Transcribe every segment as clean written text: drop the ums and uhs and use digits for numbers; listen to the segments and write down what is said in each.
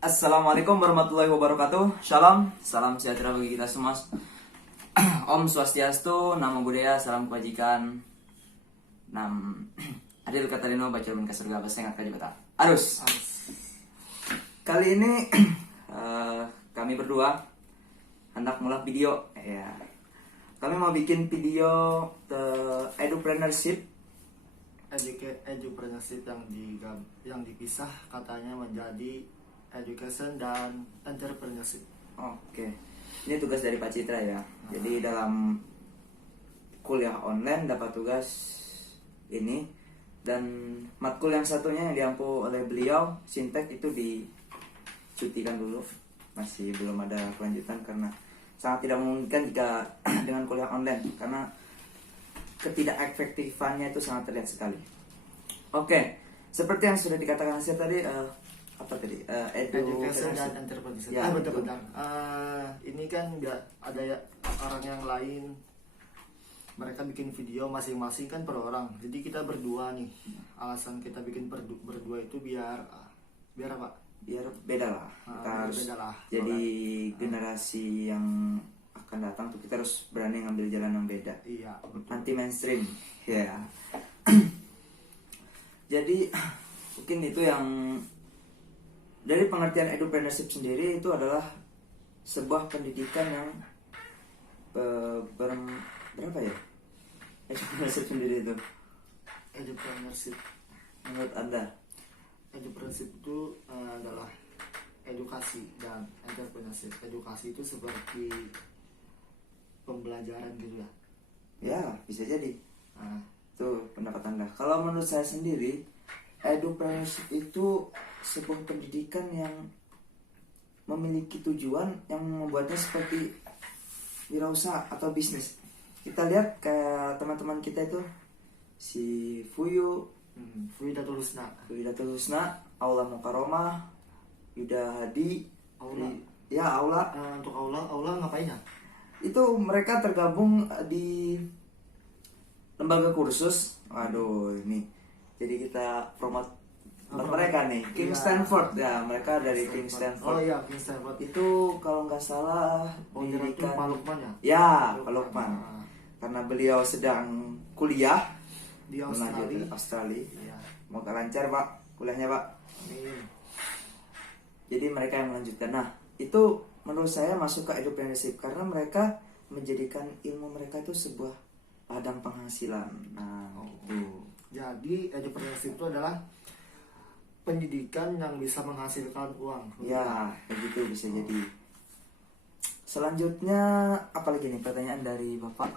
Assalamualaikum warahmatullahi wabarakatuh. Shalom, salam sejahtera bagi kita semua. Om Swastiastu, Namo Buddhaya, salam kebajikan. Nam Adil Katarino, baca minka surga, basengat kajibata. Arus. Kali ini kami berdua hendak mulai video. Ya. Kami mau bikin video edupreneurship. Edupreneurship yang dipisah katanya menjadi education dan entrepreneurship. Oke. Ini tugas dari Pak Citra ya. Jadi dalam kuliah online dapat tugas ini, dan matkul yang satunya yang diampu oleh beliau, Sintek, itu dicutikan dulu. Masih belum ada kelanjutan karena sangat tidak memungkinkan jika dengan kuliah online, karena ketidakefektifannya itu sangat terlihat sekali. Oke, seperti yang sudah dikatakan saya tadi, Education dan entrepreneurship. Ya, betul. Ini kan nggak ada orang yang lain. Mereka bikin video masing-masing kan per orang. Jadi kita berdua nih. Alasan kita bikin berdua itu biar apa? Biar beda lah. Kita harus beda lah. jadi generasi yang akan datang tuh, kita harus berani ngambil jalan yang beda. Iya, betul. Anti mainstream. Ya. Jadi mungkin itu yang dari pengertian edupreneurship sendiri, itu adalah sebuah pendidikan yang berapa ya? Edupreneurship sendiri itu Edupreneurship. menurut Anda? Edupreneurship itu adalah edukasi, dan entrepreneurship. Edukasi itu seperti pembelajaran gitu ya. Ya, bisa jadi. Nah, Tuh pendapat Anda. Kalau menurut saya sendiri, edupreneurship itu sebuah pendidikan yang memiliki tujuan yang membuatnya seperti wirausaha atau bisnis. Kita lihat kayak teman-teman kita itu, si Fuyu, Fuidatul Husna. Widatul Husna, Aula Mukaromah, Yuda Hadi, Aula. ya Aula. Untuk aula ngapain ya? Itu mereka tergabung di lembaga kursus. Waduh, ini jadi kita promote mereka nih, King Iya. Stanford ya, mereka dari King Stanford. Oh iya, King Stanford. Itu kalau nggak salah Itu didirikan Pak Lukman ya? ya, Pak Lukman. Nah, Karena beliau sedang kuliah di menuju Australia. ke Australia. Iya. Moga lancar Pak kuliahnya Pak. Amin. Jadi mereka yang melanjutkan. Nah, itu menurut saya masuk ke edupreneurship karena mereka menjadikan ilmu mereka itu sebuah ladang penghasilan. Nah, gitu. Jadi edupreneurship itu adalah pendidikan yang bisa menghasilkan uang. Ya, begitu bisa jadi. Selanjutnya apalagi nih pertanyaan dari Bapak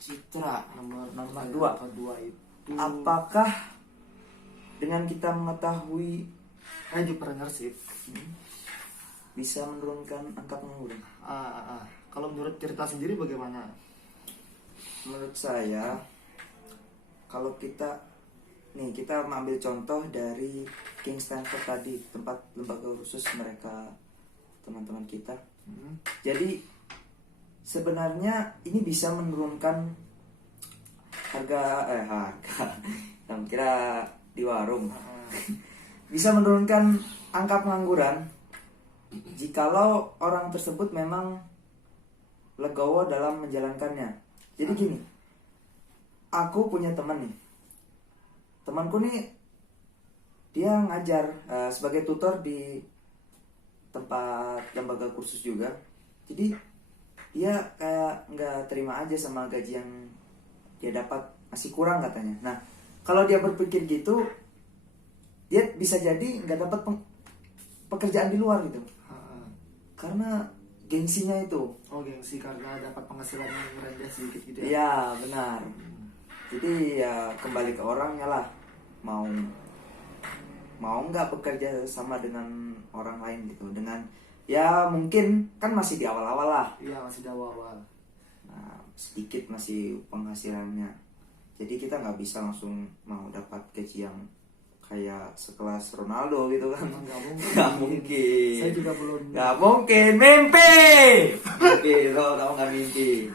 Citra nomor 2. Kedua itu Apakah dengan kita mengetahui edupreneurship. bisa menurunkan angka pengangguran? Kalau menurut cerita sendiri bagaimana? Menurut saya, kalau kita mengambil contoh dari King Stanford tadi, tempat lembaga khusus mereka, teman-teman kita. Jadi sebenarnya ini bisa menurunkan harga yang kira di warung. Bisa menurunkan angka pengangguran jikalau orang tersebut memang legowo dalam menjalankannya. Jadi gini, aku punya teman nih. Temanku nih, dia ngajar sebagai tutor di tempat lembaga kursus juga. Jadi dia kayak nggak terima aja sama gaji yang dia dapat, masih kurang katanya. Nah, kalau dia berpikir gitu, dia bisa jadi nggak dapat pekerjaan di luar gitu, karena gengsinya itu. Oh, gengsi karena dapat penghasilan yang rendah sedikit gitu ya? Iya, benar. Jadi ya kembali ke orangnya lah, mau nggak bekerja sama dengan orang lain gitu, dengan ya mungkin kan masih di awal-awal lah. Iya, masih di awal-awal. Nah, sedikit masih penghasilannya, jadi kita nggak bisa langsung mau dapat gaji yang kayak sekelas Ronaldo gitu kan. Nggak mungkin. Saya juga belum. Nggak mungkin, mimpi. Mimpi, kamu nggak mimpi.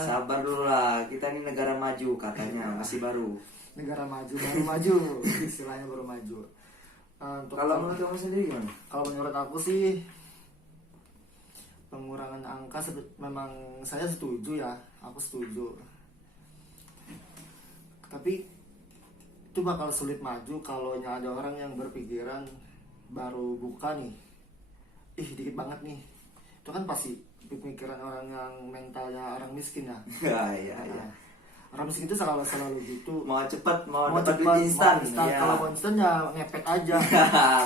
Sabar dulu lah, kita ini negara maju katanya, masih baru. Negara maju, baru maju. Istilahnya baru maju. Untuk Kalau menurut kamu sendiri gimana? kalau menurut aku sih pengurangan angka memang saya setuju ya, aku setuju. Tapi itu bakal sulit maju kalau ada orang yang berpikiran baru buka nih, dikit banget nih. Itu kan pasti pemikiran orang yang mentalnya orang miskin ya. Iya. Orang miskin itu selalu gitu. Mau cepat, mau Mau dapat cepat, duit instan. mau instan. Iya. Kalau mau instan ya ngepet aja.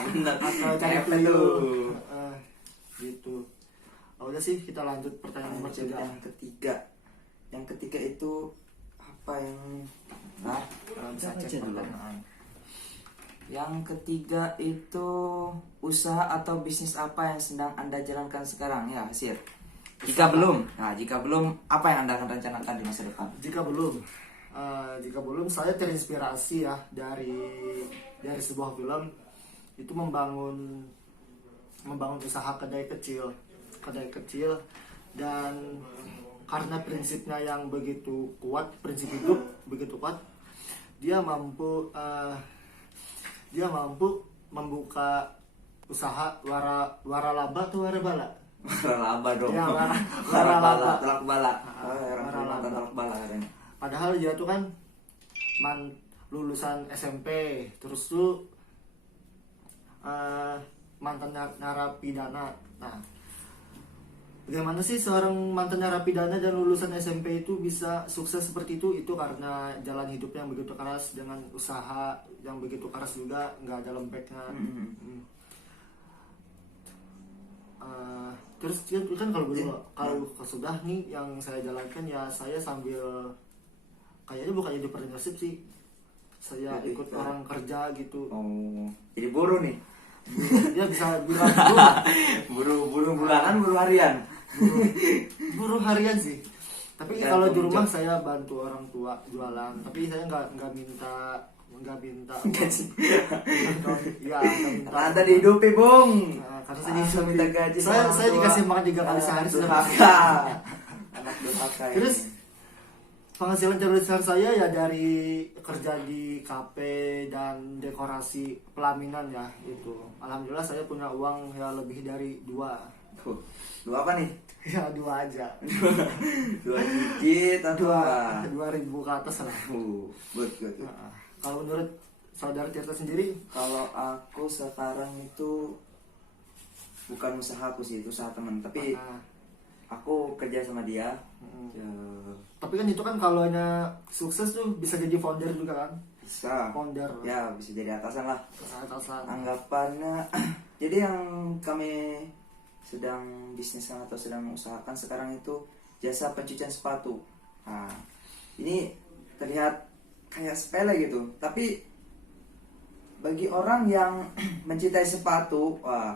Bener. Atau cari Ngepet tuyul. tuh. Gitu. Oh, udah sih, kita lanjut pertanyaan nomor 3. Yang ketiga itu apa yang Bisa cek pertanyaan. Yang ketiga itu usaha atau bisnis apa yang sedang Anda jalankan sekarang ya, Sir? Jika belum, apa yang Anda akan rencanakan di masa depan? Jika belum, saya terinspirasi ya dari sebuah film itu membangun usaha kedai kecil, dan karena prinsipnya yang begitu kuat, prinsip hidup begitu kuat, dia mampu membuka usaha waralaba atau warabala. Waralaba dong. Ya, Waralaba, telak bala. Waralaba. Telak bala katanya. Padahal dia tuh kan lulusan SMP, terus tuh mantan narapidana. Nah, bagaimana sih seorang mantan narapidana dan lulusan SMP itu bisa sukses seperti itu? Itu karena jalan hidup yang begitu keras dengan usaha yang begitu keras juga, nggak ada lembeknya. Terus kan kalau sudah nih yang saya jalankan ya, saya sambil kayaknya bukan jadi entrepreneurship sih, saya ikut orang kerja gitu. Oh, jadi buruh nih. Ya bisa bilang Buruh bulanan, buruh harian. buruh harian sih. Tapi Dan kalau di kamu rumah saya bantu orang tua jualan, tapi saya nggak minta uang. Ya, nggak minta. Anda dihidupi, Bung. Karena Langsung minta gaji sama saya orang dikasih tua. makan 3 kali sehari sudah. Durhaka. Anak durhaka ini. Terus penghasilan terbesar saya ya dari kerja di kafe dan dekorasi pelaminan ya itu. Alhamdulillah saya punya uang ya lebih dari 2. Tuh, dua apa nih? Ya 2 aja. 2 digit atau apa? 2.000 ke atas lah. Good. Nah, kalau menurut saudara Tirta sendiri, Kalau aku sekarang itu bukan usaha aku sih, itu usaha teman. Tapi aku kerja sama dia. Ya, tapi kan itu kan kalau sukses tuh bisa jadi founder juga kan? bisa. Founder. Ya, bisa jadi atasan lah. Atasan. Anggapannya. Jadi yang kami sedang bisniskan atau sedang usahakan sekarang itu jasa pencucian sepatu. Nah, ini terlihat kayak sepele gitu, tapi bagi orang yang mencintai sepatu, wah,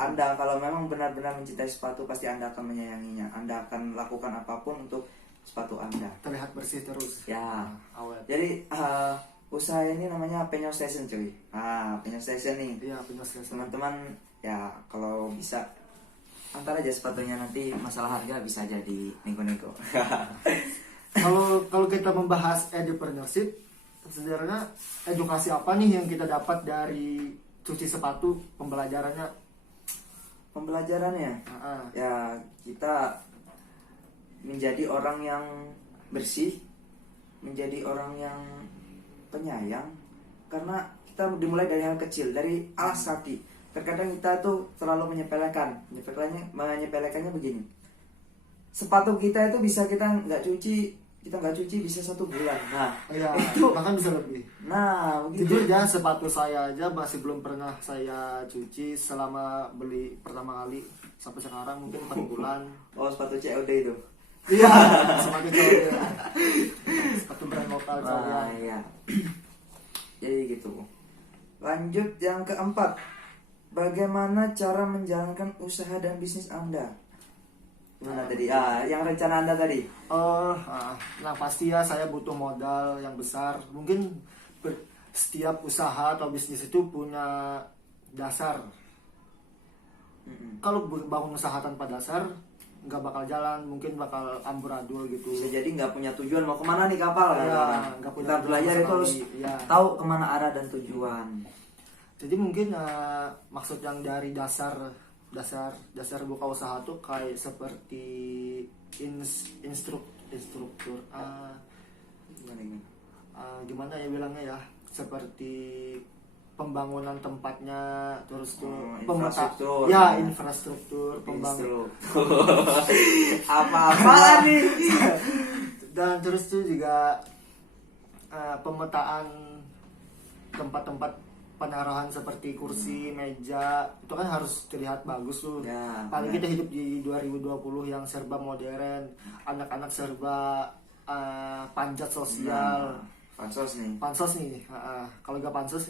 Anda kalau memang benar-benar mencintai sepatu pasti Anda akan menyayanginya. Anda akan lakukan apapun untuk sepatu Anda. Terlihat bersih terus. Ya. Awet. Jadi usaha ini namanya Penyo Station, cuy. Penyo Station nih. Iya, penyelesaian. Teman-teman ya kalau bisa antar aja sepatunya, nanti masalah harga bisa jadi nego-nego. Kalau kita membahas entrepreneurship, sebenarnya edukasi apa nih yang kita dapat dari cuci sepatu, pembelajarannya? Pembelajarannya ya, kita menjadi orang yang bersih, menjadi orang yang penyayang, karena kita dimulai dari hal kecil, dari alas kaki. Terkadang kita tuh terlalu menyepelekannya begini. Sepatu kita itu bisa kita nggak cuci bisa 1 bulan. Nah, Ya, itu bahkan bisa lebih. Nah, Jujur begitu. ya, sepatu saya aja masih belum pernah saya cuci selama beli pertama kali sampai sekarang mungkin 4 bulan. Oh, sepatu COD itu. Iya, sepatu cowok. Sepatu brand lokal cowok. Nah, iya. Jadi gitu. Lanjut yang keempat. Bagaimana cara menjalankan usaha dan bisnis Anda? Gimana tadi? Yang rencana Anda tadi. Nah pasti ya saya butuh modal yang besar. Mungkin setiap usaha atau bisnis itu punya dasar. Kalau bangun usaha tanpa dasar, nggak bakal jalan, mungkin bakal amburadul gitu. Bisa jadi nggak punya tujuan mau kemana nih kapal. Ya, Ya, nggak punya kita tujuan belajar sama itu harus sekali. Ya. tahu kemana arah dan tujuan. Jadi mungkin maksud yang dari dasar buka usaha tuh kayak seperti instruktur Gimana? gimana ya bilangnya ya, seperti pembangunan tempatnya, terus tuh Infrastruktur. infrastruktur pembangunan Apa-apa nih? dan terus tuh juga pemetaan tempat-tempat penarahan seperti kursi, meja, itu kan harus terlihat bagus tuh. Ya, Apalagi benar. kita hidup di 2020 yang serba modern, anak-anak serba panjat sosial. Pansos nih. Pansos nih, kalau gak pansos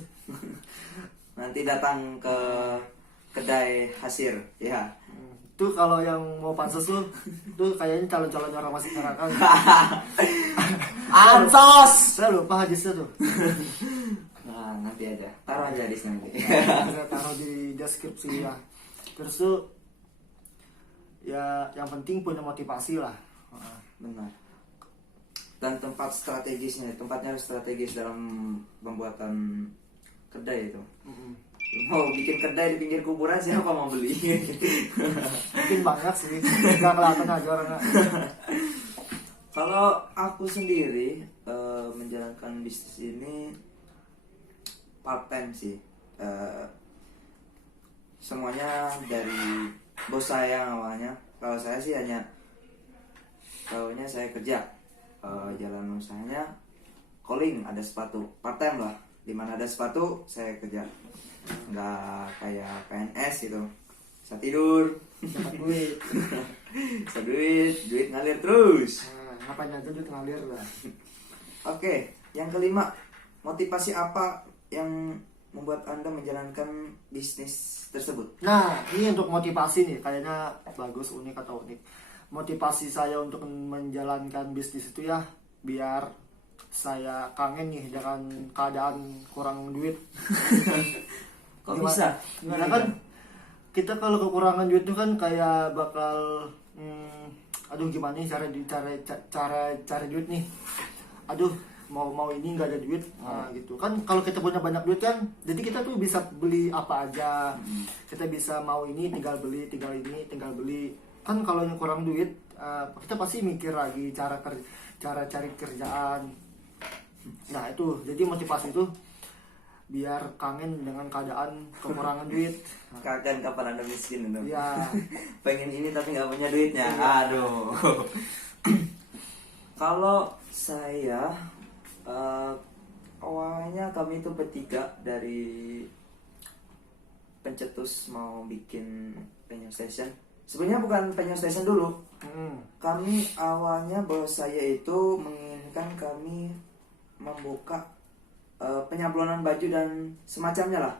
Nanti datang ke kedai hasir, ya. tuh kalau yang mau pansos tuh kayaknya calon-calon orang masih neraka. Ansos. Saya lupa hadisnya tuh. Nah, nanti aja. Taruh aja di sini. Saya taruh di deskripsi ya. Terus tuh ya yang penting punya motivasi lah. Benar. Dan tempatnya harus strategis dalam pembuatan kedai itu. Mau bikin kedai di pinggir kuburan, siapa mau beli? Mungkin banyak sih, nggak kelihatan aja orangnya. Kalau aku sendiri menjalankan bisnis ini part time sih. Semuanya dari bos saya awalnya. Kalau saya sih hanya tahunya saya kerja, jalan usahanya calling, ada sepatu, part time lah. Dimana ada sepatu saya kerja, nggak kayak PNS gitu. Saya tidur, Dapat duit. saya duit ngalir terus. Ngapain aja duit ngalir lah. Oke, yang kelima, motivasi apa yang membuat Anda menjalankan bisnis tersebut? Nah, ini untuk motivasi nih, kayaknya bagus, unik atau unik. Motivasi saya untuk menjalankan bisnis itu ya biar saya kangen nih dengan keadaan kurang duit. Kok bisa? Gimana kan kita kalau kekurangan duit itu kan kayak bakal aduh gimana nih cara duit nih. Aduh mau ini nggak ada duit, gitu kan. Kalau kita punya banyak duit kan, jadi kita tuh bisa beli apa aja. Kita bisa mau ini tinggal beli, tinggal ini tinggal beli. Kan kalau yang kurang duit, kita pasti mikir lagi cara cari kerjaan. Nah itu, jadi motivasi itu biar kangen dengan keadaan kekurangan duit. Kangen kapan Anda miskin itu? Ya, Pengen ini tapi nggak punya duitnya. Aduh. Kalau saya awalnya kami itu bertiga dari pencetus mau bikin penyu station. Sebenarnya bukan penyu station dulu. Kami awalnya bos saya itu menginginkan kami membuka penyablonan baju dan semacamnya lah.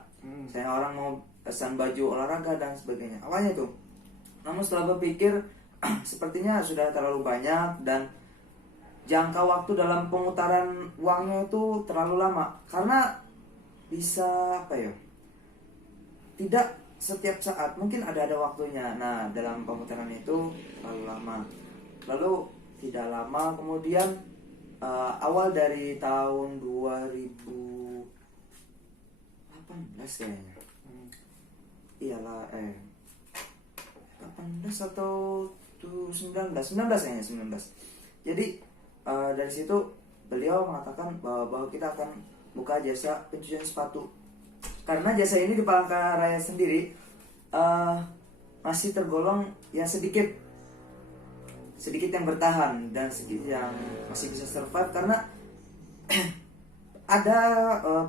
Saya orang mau pesan baju olahraga dan sebagainya. Awalnya tuh. Namun setelah berpikir sepertinya sudah terlalu banyak dan jangka waktu dalam pemutaran uangnya itu terlalu lama. Karena bisa apa ya? Tidak setiap saat, mungkin ada waktunya. Nah, dalam pemutaran itu terlalu lama. Lalu tidak lama kemudian awal dari tahun 2018 kayaknya. Iyalah 18 atau 19 kayaknya 19. Jadi dari situ beliau mengatakan bahwa kita akan buka jasa pencucian sepatu. Karena jasa ini di Palangkaraya sendiri masih tergolong ya sedikit yang bertahan dan sedikit yang masih bisa survive karena ada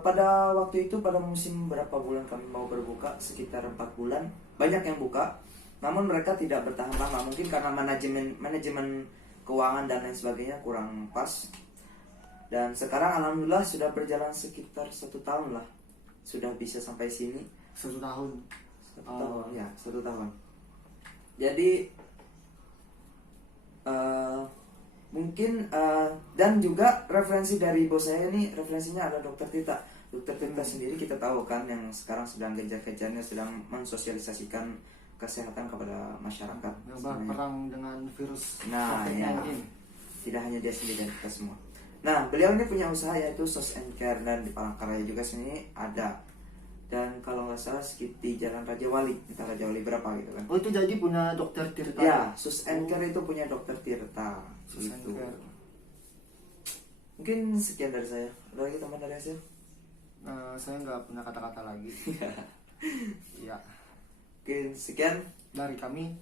pada waktu itu pada musim berapa bulan kami mau berbuka sekitar 4 bulan banyak yang buka, namun mereka tidak bertahan lama mungkin karena manajemen keuangan dan lain sebagainya kurang pas. Dan sekarang alhamdulillah sudah berjalan sekitar 1 tahun lah, sudah bisa sampai sini. 1 tahun. 1 tahun ya, 1 tahun. Jadi mungkin dan juga referensi dari bos saya ini, referensinya ada Dokter Tirta. Dokter Tirta sendiri kita tahu kan yang sekarang sedang gencar-gencarnya sedang mensosialisasikan kesehatan kepada masyarakat. Yang berperang dengan virus Nah, COVID-19. ya. Tidak hanya dia sendiri dan kita semua. Nah, beliau ini punya usaha yaitu Sos and Care dan di Palangkaraya juga sini ada. dan kalau nggak salah di Jalan Raja Wali, entah Raja Wali berapa gitu kan. Oh itu jadi punya dokter Tirta. Ya, Sus Anchor itu punya Dokter Tirta. Sus Gitu. Anchor. Mungkin sekian dari saya. Ada lagi teman dari hasil? Saya nggak punya kata-kata lagi. Iya. Mungkin sekian. Dari kami.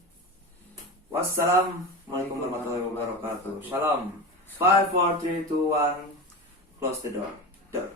Wassalamualaikum warahmatullahi wabarakatuh. Shalom. 5, 4, 3, 2, 1. Close the door. Door.